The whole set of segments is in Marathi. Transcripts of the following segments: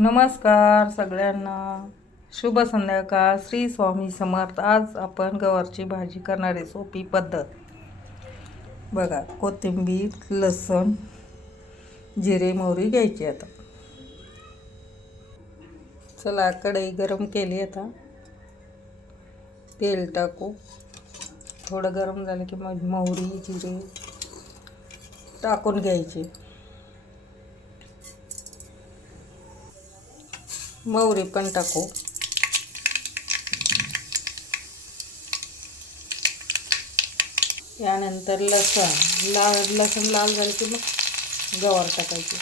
नमस्कार सगळ्यांना. शुभ संध्याकाळ. श्री स्वामी समर्थ. आज आपण गवारची भाजी करणारी सोपी पद्धत. बघा कोथिंबीर लसण जिरे मोहरी घ्यायची आता. चला कढई गरम केली आता. तेल टाकू. थोडं गरम झालं की मग मोहरी जिरे टाकून घ्यायचे. मोहरी पण टाकू. यानंतर लसण लाल लसूण लाल झालं की मग गवार टाकायची.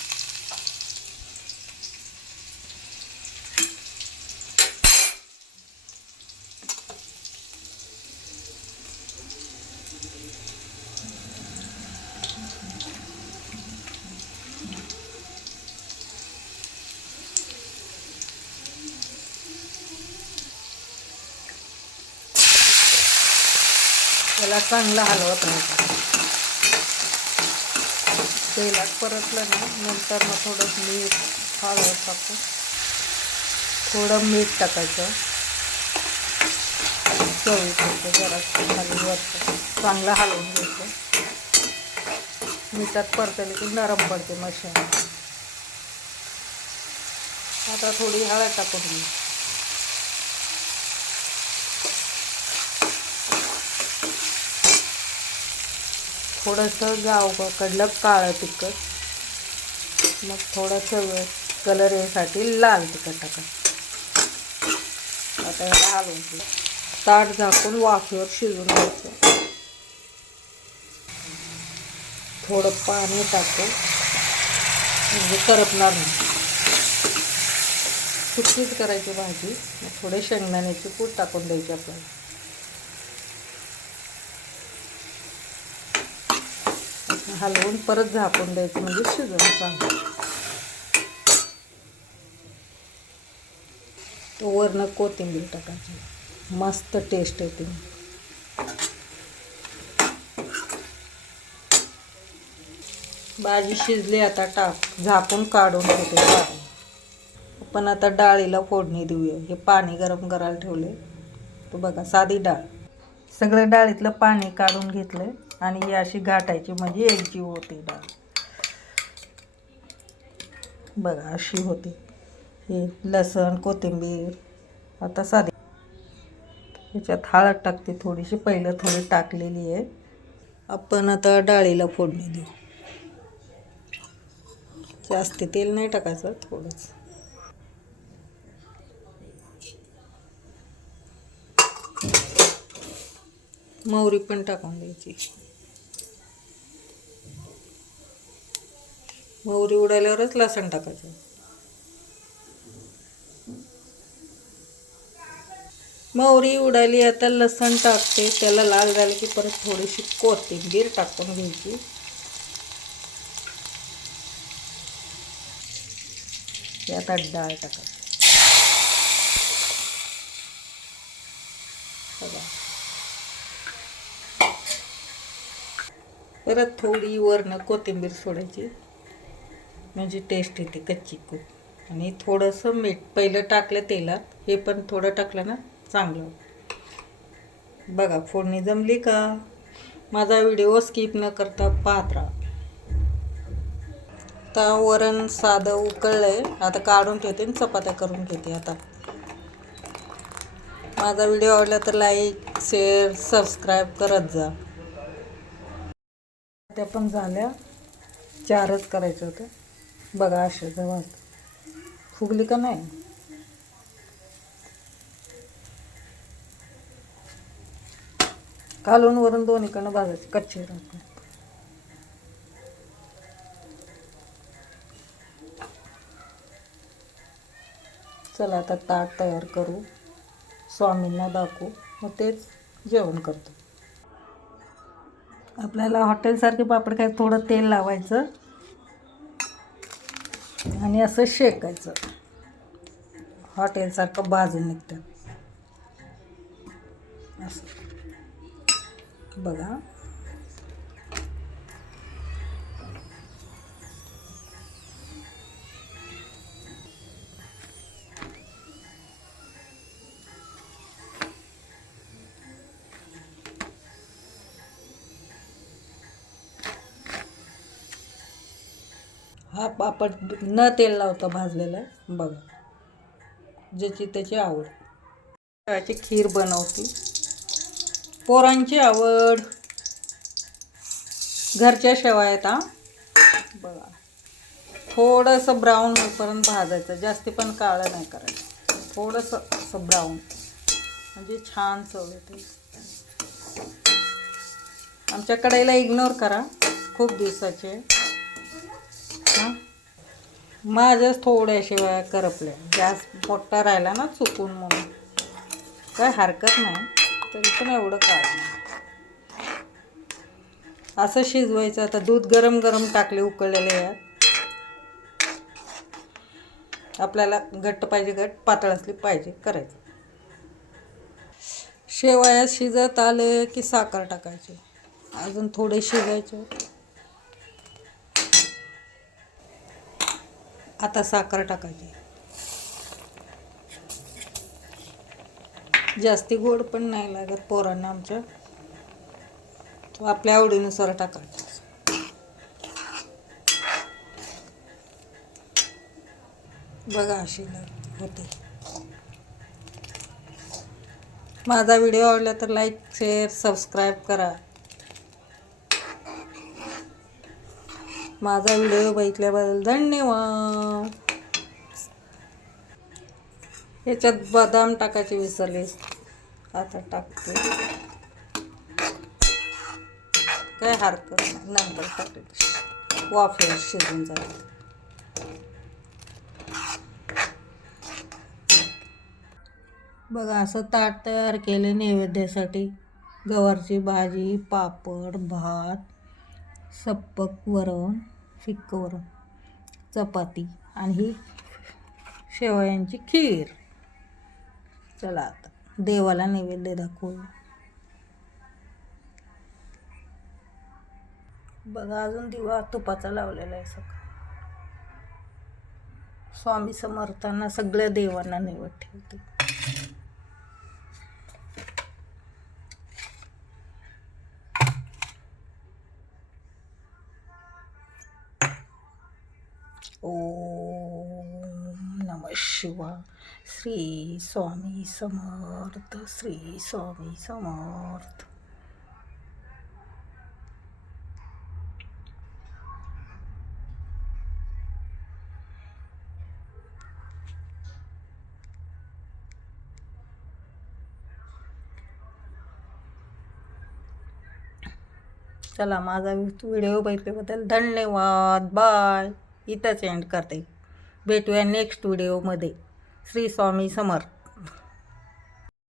त्याला चांगलं हलवत राहायचं. तेलात परतलं ना नंतर मग थोडं मीठ हळद टाकू थोडं मीठ टाकायचं. चवी करतो जरा खाली वरतं चांगलं हलवून घ्यायचं. मिठात परतले की नरम पडते मशीन. आता थोडी हळद टाकून घे. थोडंसं गावकडलं काळं तिखट. मग थोडंसं कलर यासाठी लाल तिखट टाका. आता ह्याला हलवून ताट झाकून वाफेवर शिजून घ्यायचं. थोडं पाणी टाकू म्हणजे करपणार नाही. सुकीच करायची भाजी मग थोडे शेंगदाण्याची कूट टाकून द्यायची आपल्याला. हलवून परत झाकून द्यायचं म्हणजे शिजून चांगलं तो वरनं कोथिंबीर टाकायची. मस्त टेस्ट येते. भाजी शिजली आता टाक. झाकून काढून ठेवते काढून आपण आता डाळीला फोडणी देऊया. हे पाणी गरम करायला ठेवले तो बघा साधी डाळ. सगळं डाळीतलं पाणी काढून घेतलं आणि ही अशी घाटायची म्हणजे एकजीव होती डाळ. बघा अशी होती. हे लसण कोथिंबीर आता साधी. ह्याच्यात हळद टाकते थोडीशी पहिलं थोडी टाकलेली आहे. आपण आता डाळीला फोडणी देऊ. जास्त तेल नाही टाकायचं थोडंच. मोहरी पण टाकून द्यायची. मोहरी उडाल्यावरच लसण टाकायचं. मोहरी उडाली आता लसण टाकते. त्याला लाल झालं की परत थोडीशी कोथिंबीर टाकून घ्यायची. आता डाळ टाकायची. परत थोडी वरनं कोथिंबीर सोडायची. म्हणजे टेस्ट येते कच्ची खूप. आणि थोडंसं मीठ पहिलं टाकलं तेलात हे पण थोडं टाकलं ना चांगलं. बघा फोडणी जमली का? माझा व्हिडिओ स्किप न करता पाहत राहा. आता वरण साधं उकळलं आहे आता काढून ठेवते आणि चपात्या करून घेते आता. माझा व्हिडिओ आवडला तर लाईक शेअर सबस्क्राईब करत जा. त्या पण झाल्या. चारच करायचं होतं बघा अशा जवळ. फुगली का नाही? कालून वरून दोन्हीकडनं भाजायचे कच्चे राहत चला आता ताट तयार करू. स्वामींना दाखवू. मग तेच जेवण करतो. आपल्याला हॉटेलसारखे पापड काय थोडं तेल लावायचं. आणि असं शेकायचं. हॉटेलसारखं भाजून निघतं. असं. बघा. हा पापड न तेल लावता भाजलेला आहे. बघा. ज्याची त्याची आवड. त्याची खीर बनवते. पोरांची आवड. घरच्या शेवा आहेत हा. बघा. थोडंसं ब्राऊन होईपर्यंत भाजायचं. जास्ती पण काळं नाही करायचं. थोडंसं असं ब्राऊन म्हणजे छान चव येते. आमच्या कडाईला इग्नोर करा. खूप दिवसाचे. हां? माझ्याच थोड्याशिवाय करपल्या. गॅस मोठा राहिला ना चुकून म्हणून. काय हरकत नाही. तरी पण एवढं काय नाही. असं शिजवायचं. आता दूध गरम गरम टाकले उकळलेले. यात आपल्याला घट्ट पाहिजे घट पातळ असली पाहिजे करायचं. शेवया शिजत आले की साखर टाकायची. अजून थोडे शिजायचे. आता साखर टाकायची. जास्ती गोड पण नाही लागत पोरांना आमच्या. तो आपल्या आवडीनुसार टाकायचा बघा अशी लाग- होते. माझा व्हिडिओ आवडला तर लाईक शेअर सबस्क्राईब करा. माझा व्हिडिओ बघितल्याबद्दल धन्यवाद. याच्यात बदाम टाकायचे विसरले. आता टाकते. काय हरकत नाही. नंतर टाकते. वाफेवर शिजून जाते. बघा असं ताट तयार केले नैवेद्यासाठी. गवारची भाजी पापड भात. सप्पक वरण फिक्क वरण चपाती आणि ही शेवयांची खीर. चला आता देवाला नैवेद्य दाखवू बघा अजून दिवा तुपाचा लावलेला आहे सकाळ स्वामी समर्थांना सगळ्या देवांना नैवेद्य ठेवते. ओम नम शिवा श्री स्वामी समर्थ श्री स्वामी समर्थ। चला माझा व्हिडिओ बघितल्याबद्दल धन्यवाद. बाय. इथंच एंड करते. भेटूया नेक्स्ट व्हिडिओमध्ये श्री स्वामी समर्थ.